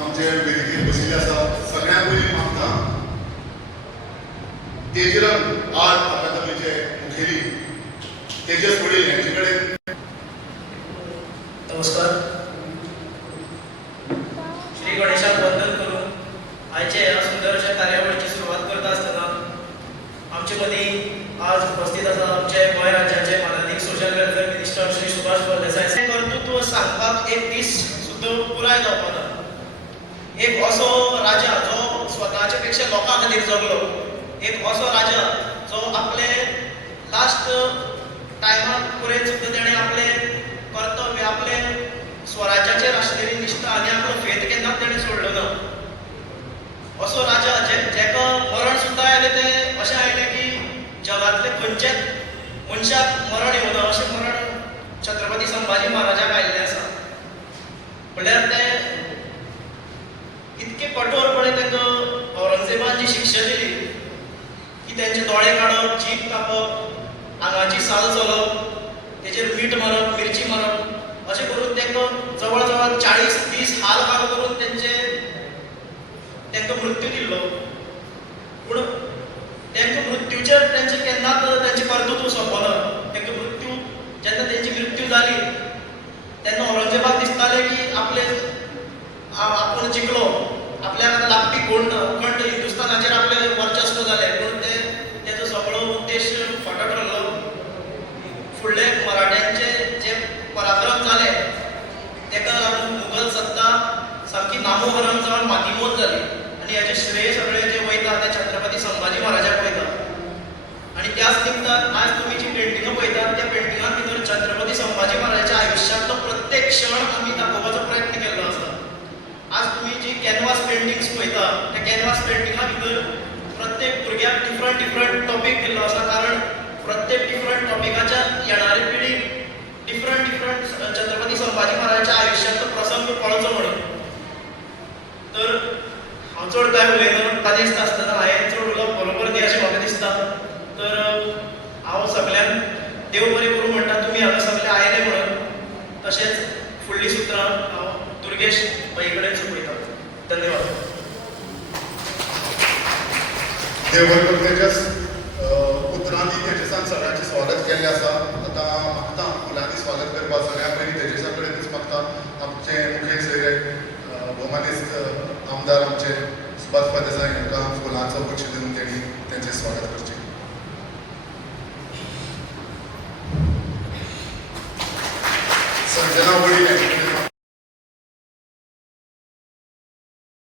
आमचे वेदिकेर बशिल्ले आसा सगळ्यां पयलीं मागता तेजरंग आर्ट अकादमीचे मुखेली तेजस वडील यांचे कडेन नमस्कार. श्री गणेशाक वंदन करून आयचे ह्या सुंदर अशा कार्यावळीची सुरवात करता आसतना आमचे मदीं आज उपस्थित आसा आमचे गोंय राज्याचे माननीय social welfare minister Shri Subhash Phaldesai. कर्तृत्व सांगपाक एक दीस सुद्दां पुराय जावपाना. एक असो राजा जो स्वताचे पेक्षा लोकां खातीर जगलो, एक असो राजा जो आपले लास्ट टायमार पर्यंत सुद्दां तेणें आपले कर्तव्य आपले स्वराज्याचेर आशिल्ली निश्ठा आनी आपलो फेथ केन्नाच तेणें सोडलो ना. असो राजा जेका मरण सुद्दां आयलें तें अशें आयलें की जगांतले खंयचेच मनशाक मरण येवना अशें मरण छत्रपती संभाजी महाराजाक आयिल्लें आसा. म्हळ्यार तें इतके कठोरपणे तांकां औरंगजेबान जी शिक्षा दिली की तेंचे दोळे काडप, जीभ कापप, आंगाची साल चोलप, तेचेर मीठ मारप, मिरची मारप अशें करून तांकां जवळ जवळ 40-30 हाल करून तांकां मृत्यू दिल्लो. पूण तांकां मृत्यूचेर तेंचे केन्नाच तेंचें कर्तृत्व सोंपना. तांकां मृत्यू जेन्ना तेंची मृत्यू जाली तेन्ना औरंगजेबाक दिसतालें की आपूण जिखलो, आपल्याक लागपी अखंड हिंदुस्थानाचेर आपलें वर्चस्व जालें. पूण तेजो सगळो उद्देश फटो ठरलो. फुडले मराठ्यांचे जे पराक्रम जाले तेका लागून मुघल सत्ता सामकी नामोहरम जावन मातीमोल जाली आनी हेजें श्रेय सगळें जें वयता तें छत्रपती संभाजी महाराजाक वयता. आनी त्याच निमतान आज तुमी जी पेंटिंगां पळयतात त्या पेंटिंगां भितर छत्रपती संभाजी महाराजाच्या आयुश्यांतलो प्रत्येक क्षण आमी दाखोवपाचो प्रयत्न केल्लो आसा. आज तुम्ही जी कॅनवास पेंटिंग्स पळयता त्या कॅनवास पेंटिंगा भितर प्रत्येक भुरग्याक डिफरंट टॉपीक दिल्लो आसा. कारण प्रत्येक डिफरंट टॉपिकाच्या येणारी पिढीक डिफरंट छत्रपती संभाजी महाराजाच्या आयुश्यांतलो प्रसंग कळचो म्हणून. तर हांव चड कांय उलयना, ताजे दिसता आसतना हांवें चड उलोवप बरोबर न्ही अशें म्हाका दिसता. तर हांव सगळ्यांक देव बरें करूं म्हणटा तुमी हांगा सगळे आयले म्हणून. तशेंच फुडलीं सुत्रां हांव दुर्गेश बाई कडेन सोपयता. धन्यवाद. देव बरें करूं. तेजस पुत्रांनी तेजसान सगळ्यांचें स्वागत केल्लें आसा. आतां मागता मुलांनी स्वागत करपाक सगळ्यां पयलीं तेजसा कडेनच मागता. आमचे मुखेल सोयरे भौमानिस्त आमदार आमचे सुभाष फळदेसाय हांकां फुलांचो गुच्छ दिवन तेंचें स्वागत करचें.